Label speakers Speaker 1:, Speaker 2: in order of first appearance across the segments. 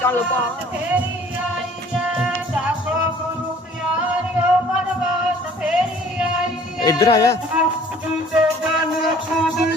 Speaker 1: ਚੱਲ ਪਾ
Speaker 2: ਫੇਰੀ ਆਈ ਐ ਜਾਗੋ ਗੁਰੂ ਪਿਆਰਿਓ ਪਰਵਾਤ ਫੇਰੀ ਆਈ ਐ
Speaker 3: ਇੱਧਰ ਆ ਜਾ।
Speaker 2: ਪੂਜੀ ਦੇ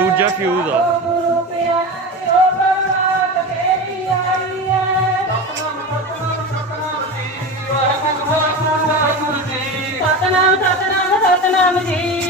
Speaker 3: ਦੂਜਾ ਫਿਊਜ਼ ਆ।
Speaker 2: ਸਤਨਾਮ ਸਤਨਾਮ ਸਤਨਾਮ ਜੀ।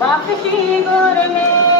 Speaker 2: পাখি গরমে